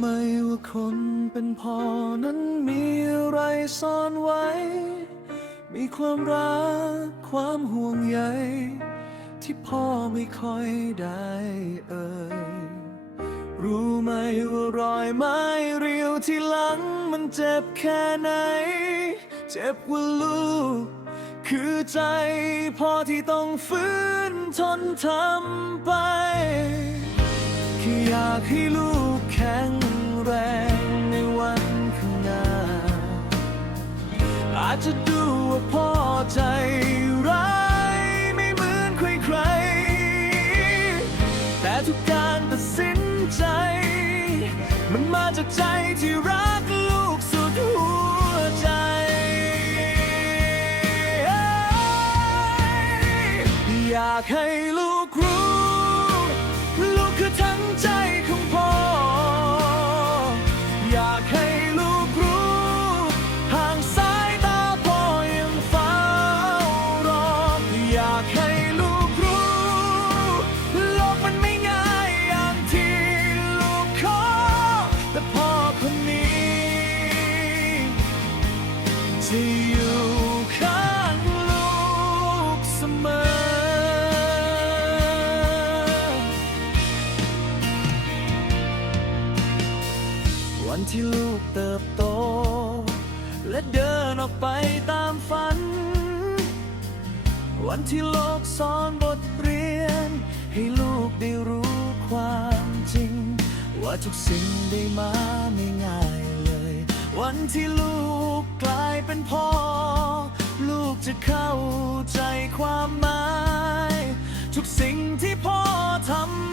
รู้ไหมว่าคนเป็นพ่อนั้นมีอะไรซ่อนไว้ มีความรักความห่วงใยที่พ่อไม่ค่อยได้เอ่ยรู้ไหมว่ารอยไม้เรียวที่หลังมันเจ็บแค่ไหน เจ็บกว่าลูก คือใจพ่อที่ต้องฟื้นทนทำไปแค่อยากให้ลูก แรงในวันข้างหน้า อาจจะดูว่าพ่อใจร้ายไม่เหมือนใครๆแต่ทุกการตัดสินใจ มันมาจากใจที่รักลูกสุดหัวใจอยากให้ลูกรู้ วันที่ลูกเติบโต และเดินออกไปตามฝัน วันที่โลกสอนบทเรียน ให้ลูกได้รู้ความจริง ว่าทุกสิ่งได้มาไม่ง่ายเลย วันที่ลูกกลายเป็นพ่อ ลูกจะเข้าใจความหมาย ทุกสิ่งที่พ่อทำ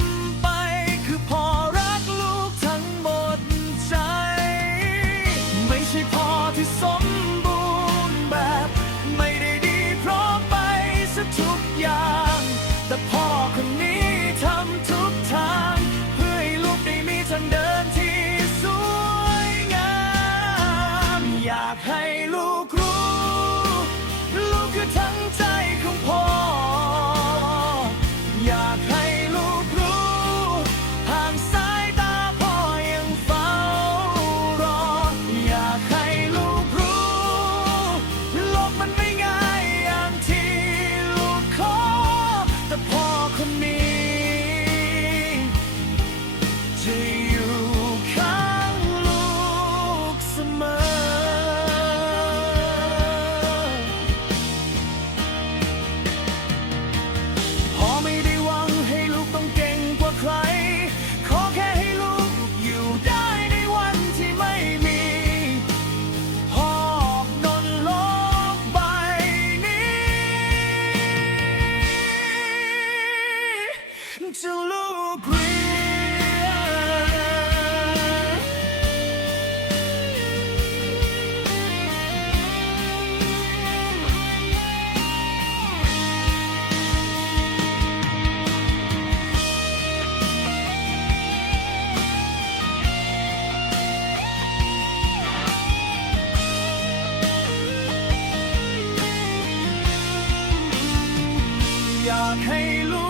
พ่ อย